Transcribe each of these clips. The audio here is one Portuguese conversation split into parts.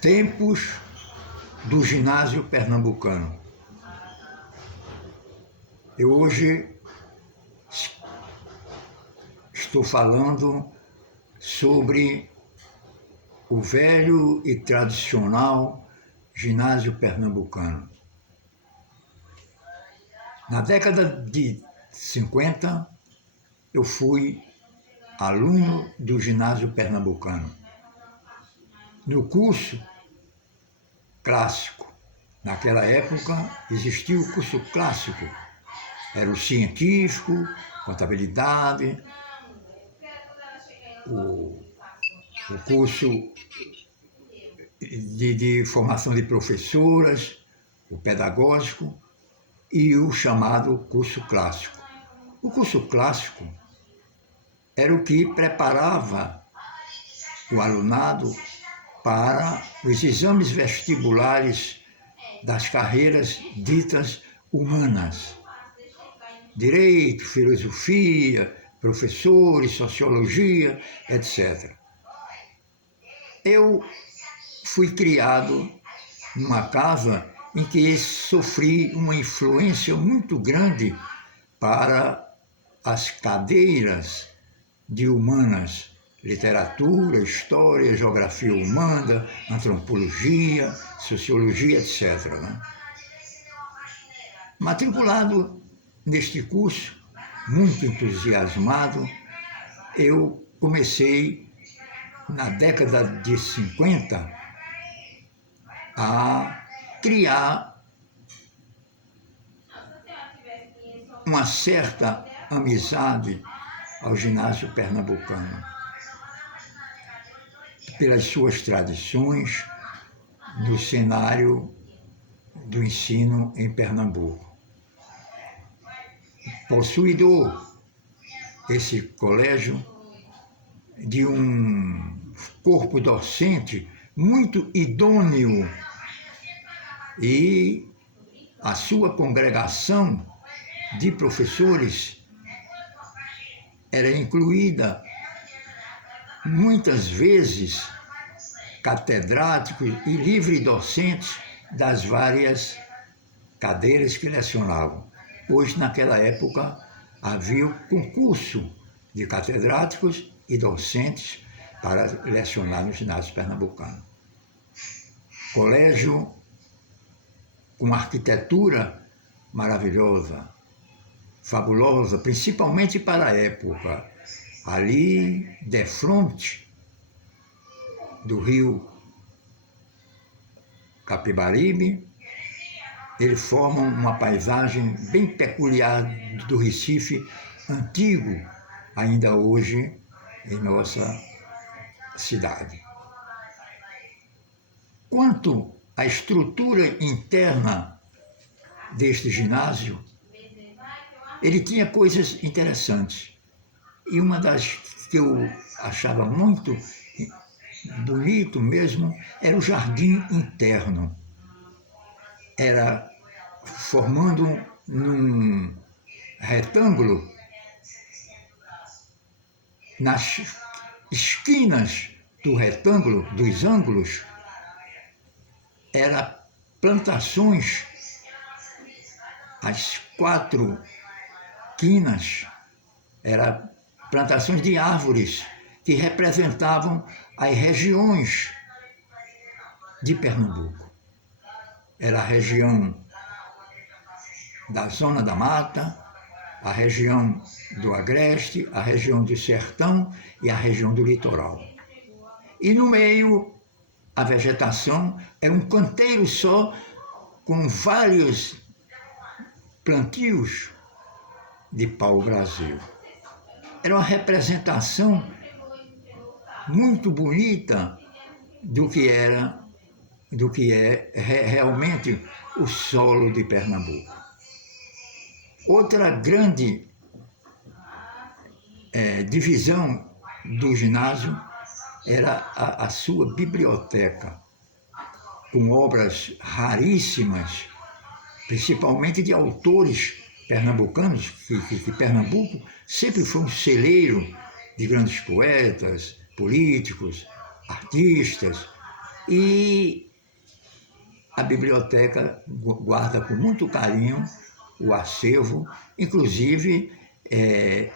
Tempos do ginásio pernambucano. Eu hoje estou falando sobre o velho e tradicional ginásio pernambucano. Na década de 50, eu fui aluno do ginásio pernambucano. No curso clássico, naquela época existia o curso clássico, era o científico, contabilidade, o curso de formação de professoras, o pedagógico e o chamado curso clássico. O curso clássico era o que preparava o alunado para os exames vestibulares das carreiras ditas humanas. Direito, filosofia, professores, sociologia, etc. Eu fui criado numa casa em que sofri uma influência muito grande para as cadeiras de humanas, literatura, história, geografia humana, antropologia, sociologia, etc. Matriculado neste curso, muito entusiasmado, eu comecei, na década de 50, a criar uma certa amizade ao ginásio pernambucano, pelas suas tradições no cenário do ensino em Pernambuco. Possuidor, esse colégio, de um corpo docente muito idôneo e a sua congregação de professores era incluída muitas vezes catedráticos e livre-docentes das várias cadeiras que lecionavam. Pois naquela época havia o concurso de catedráticos e docentes para lecionar no ginásio pernambucano. Colégio com arquitetura maravilhosa, fabulosa, principalmente para a época. Ali, defronte do rio Capibaribe, ele forma uma paisagem bem peculiar do Recife antigo, ainda hoje em nossa cidade. Quanto à estrutura interna deste ginásio, ele tinha coisas interessantes. E uma das que eu achava muito bonito mesmo era o jardim interno. Era formando num retângulo, nas esquinas do retângulo, dos ângulos, eram plantações, as 4 quinas, eram plantações de árvores que representavam as regiões de Pernambuco. Era a região da Zona da Mata, a região do Agreste, a região do Sertão e a região do Litoral. E no meio, a vegetação é um canteiro só, com vários plantios de pau-brasil. Era uma representação muito bonita do que é realmente o solo de Pernambuco. Outra grande divisão do ginásio era a sua biblioteca, com obras raríssimas, principalmente de autores pernambucanos, que Pernambuco sempre foi um celeiro de grandes poetas, políticos, artistas, E a biblioteca guarda com muito carinho o acervo, inclusive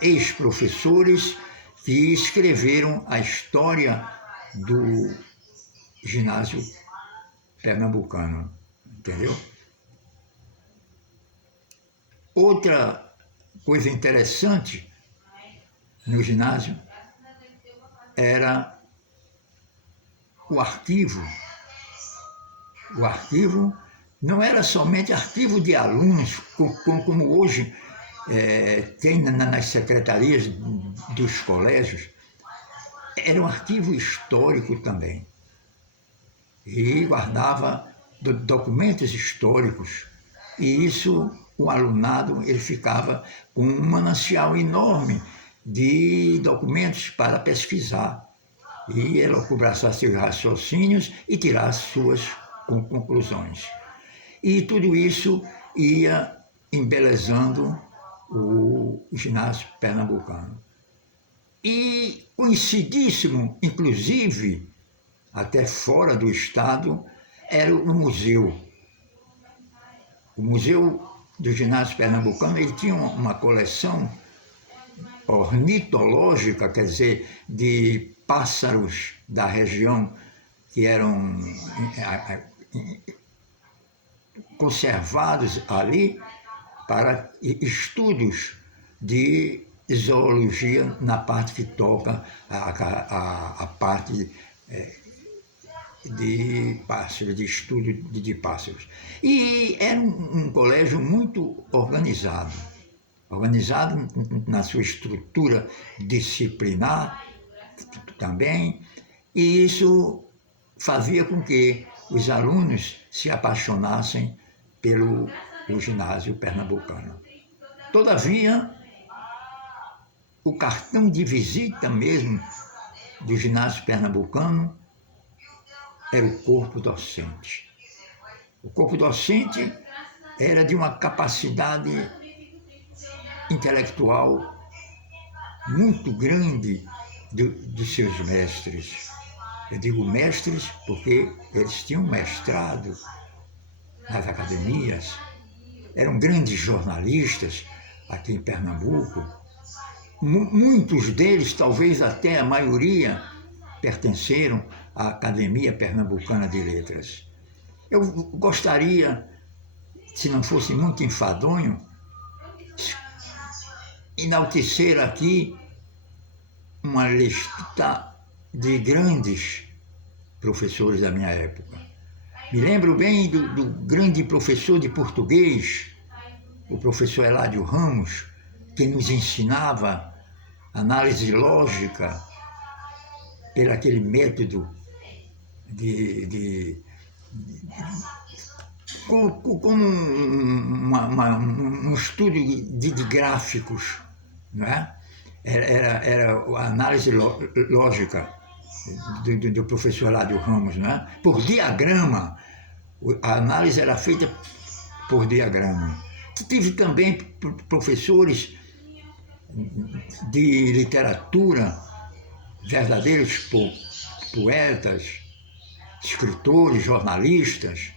ex-professores que escreveram a história do ginásio pernambucano, entendeu? Outra coisa interessante no ginásio era o arquivo. O arquivo não era somente arquivo de alunos, como hoje tem nas secretarias dos colégios, era um arquivo histórico também. E guardava documentos históricos. E isso, o alunado, ele ficava com um manancial enorme de documentos para pesquisar. E elucubraçar seus raciocínios e tirar suas conclusões. E tudo isso ia embelezando o ginásio pernambucano. E conhecidíssimo, inclusive, até fora do estado, era o museu. O museu do ginásio pernambucano, ele tinha uma coleção ornitológica, quer dizer, de pássaros da região que eram conservados ali para estudos de zoologia na parte que toca a parte de pássaros, de estudo de pássaros. E era um colégio muito organizado na sua estrutura disciplinar também, e isso fazia com que os alunos se apaixonassem pelo ginásio pernambucano. Todavia, o cartão de visita mesmo do ginásio pernambucano era o corpo docente. O corpo docente era de uma capacidade intelectual muito grande dos seus mestres. Eu digo mestres porque eles tinham mestrado nas academias, eram grandes jornalistas aqui em Pernambuco. Muitos deles, talvez até a maioria, pertenceram à Academia Pernambucana de Letras. Eu gostaria, se não fosse muito enfadonho, enaltecer aqui uma lista de grandes professores da minha época. Me lembro bem do grande professor de português, o professor Eládio Ramos, que nos ensinava análise lógica pelo aquele método como um estudo de gráficos, não é? Era a análise lógica do professor Eládio Ramos, não é? Por diagrama, a análise era feita por diagrama. Tive também professores de literatura, verdadeiros poetas, escritores, jornalistas,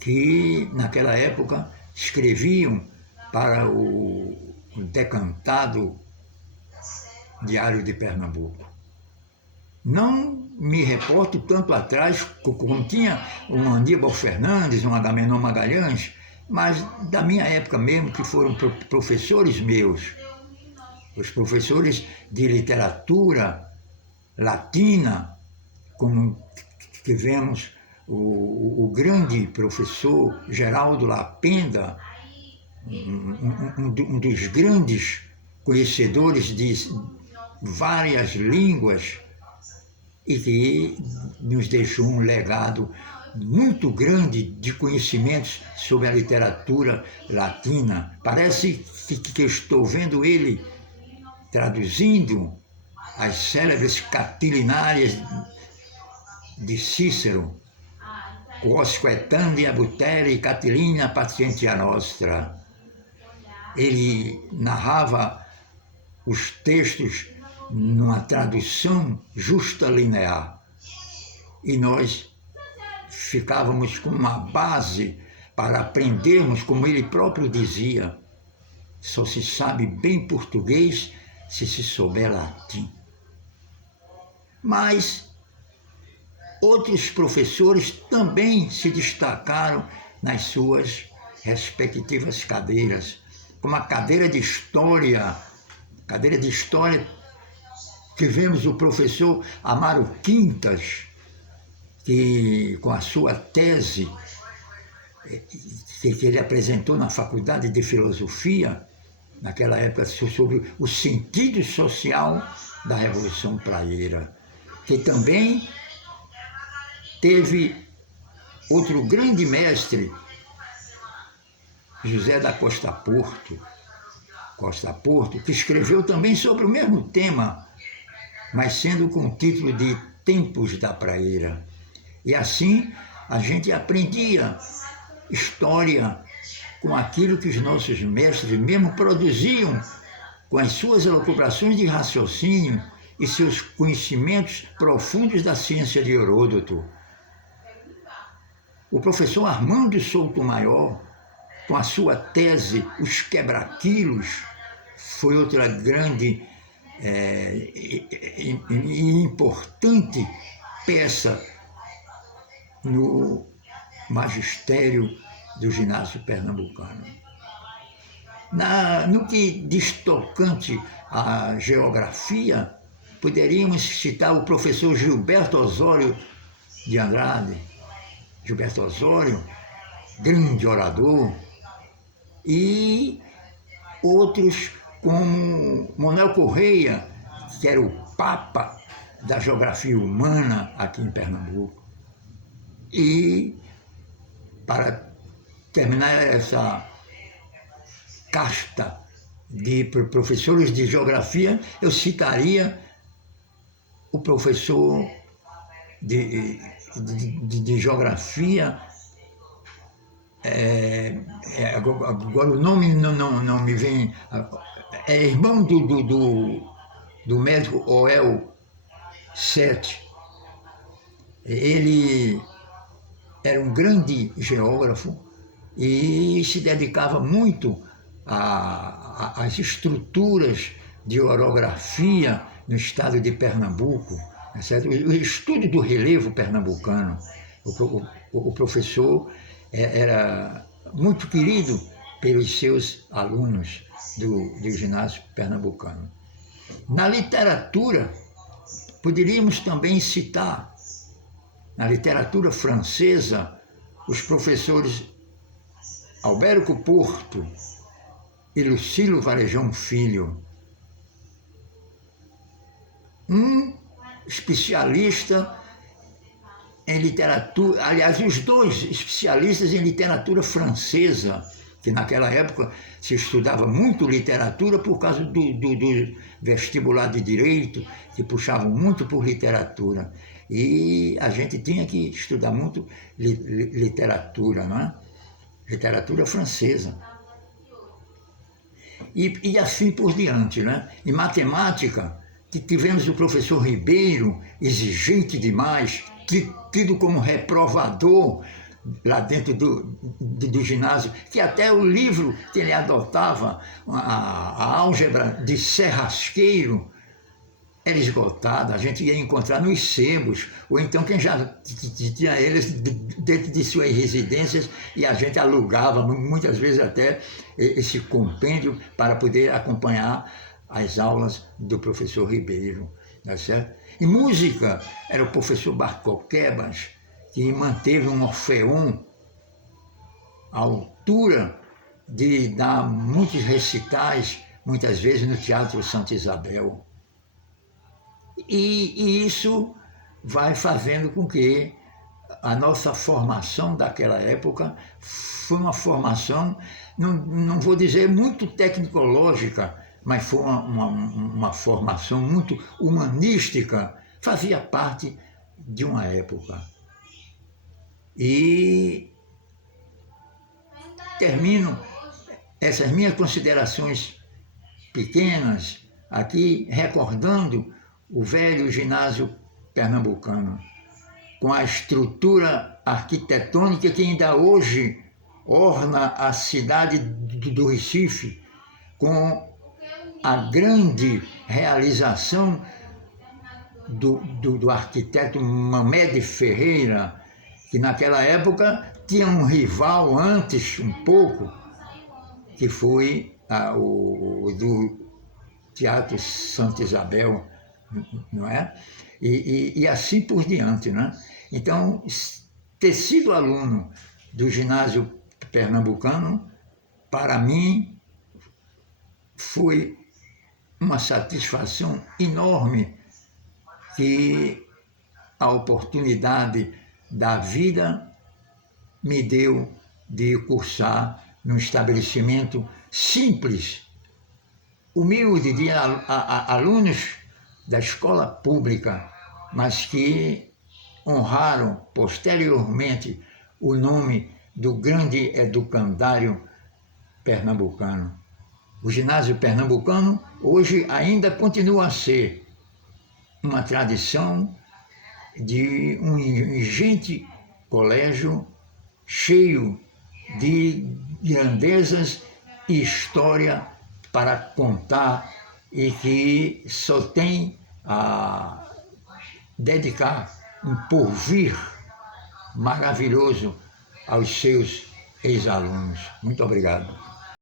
que naquela época escreviam para o decantado Diário de Pernambuco. Não me reporto tanto atrás, como tinha um Aníbal Fernandes, um Agamenon Magalhães, mas da minha época mesmo, que foram professores meus, os professores de literatura latina, como tivemos o grande professor Geraldo Lapenda, um dos grandes conhecedores de várias línguas e que nos deixou um legado muito grande de conhecimentos sobre a literatura latina. Parece que eu estou vendo ele traduzindo as célebres catilinárias de Cícero, quos quaetandia butere Catilina patientia nostra. Ele narrava os textos numa tradução justa linear. e nós ficávamos com uma base para aprendermos, como ele próprio dizia, só se sabe bem português se souber latim. Mas outros professores também se destacaram nas suas respectivas cadeiras, como a cadeira de História. Cadeira de História, tivemos o professor Amaro Quintas, que com a sua tese que ele apresentou na Faculdade de Filosofia, naquela época, sobre o sentido social da Revolução Praieira, que também teve outro grande mestre, José da Costa Porto, que escreveu também sobre o mesmo tema, mas sendo com o título de Tempos da Praieira. E assim a gente aprendia história com aquilo que os nossos mestres mesmo produziam, com as suas elucubrações de raciocínio e seus conhecimentos profundos da ciência de Heródoto. O professor Armando Souto-Maior, com a sua tese Os Quebra-Quilos, foi outra grande e importante peça no magistério do ginásio pernambucano. No que diz tocante à geografia, poderíamos citar o professor Gilberto Osório de Andrade. Gilberto Osório, grande orador, e outros como Manuel Correia, que era o papa da geografia humana aqui em Pernambuco. E, para terminar essa casta de professores de geografia, eu citaria o professor de geografia, agora o nome não me vem, é irmão do médico Oel Sete. Ele era um grande geógrafo e se dedicava muito às estruturas de orografia no estado de Pernambuco, certo? O estudo do relevo pernambucano. O professor era muito querido pelos seus alunos do ginásio pernambucano. Na literatura, poderíamos também citar, na literatura francesa, os professores Albérico Porto e Lucílio Varejão Filho. Um especialista em literatura, aliás, os dois especialistas em literatura francesa, que naquela época se estudava muito literatura por causa do vestibular de Direito, que puxavam muito por literatura. E a gente tinha que estudar muito literatura, não é? Literatura francesa. E assim por diante, né? Em matemática, tivemos o professor Ribeiro, exigente demais, tido como reprovador lá dentro do ginásio, que até o livro que ele adotava, a álgebra de Serrasqueiro, era esgotada, a gente ia encontrar nos sebos, ou então quem já tinha eles dentro de suas residências, e a gente alugava, muitas vezes até, esse compêndio para poder acompanhar as aulas do professor Ribeiro, tá certo? E música, era o professor Barcoquebas, que manteve um Orfeão à altura de dar muitos recitais, muitas vezes no Teatro Santa Isabel. E isso vai fazendo com que a nossa formação daquela época foi uma formação, não vou dizer muito tecnológica, mas foi uma formação muito humanística, fazia parte de uma época. E termino essas minhas considerações pequenas aqui recordando o velho ginásio pernambucano, com a estrutura arquitetônica que ainda hoje orna a cidade do Recife, com a grande realização do arquiteto Mamed Ferreira, que naquela época tinha um rival antes, um pouco, que foi o do Teatro Santa Isabel, não é? E assim por diante, né? Então, ter sido aluno do ginásio pernambucano, para mim, foi uma satisfação enorme que a oportunidade da vida me deu de cursar num estabelecimento simples, humilde, de alunos da escola pública, mas que honraram posteriormente o nome do grande educandário pernambucano. O ginásio pernambucano hoje ainda continua a ser uma tradição de um ingente colégio cheio de grandezas e história para contar e que só tem a dedicar um porvir maravilhoso aos seus ex-alunos. Muito obrigado.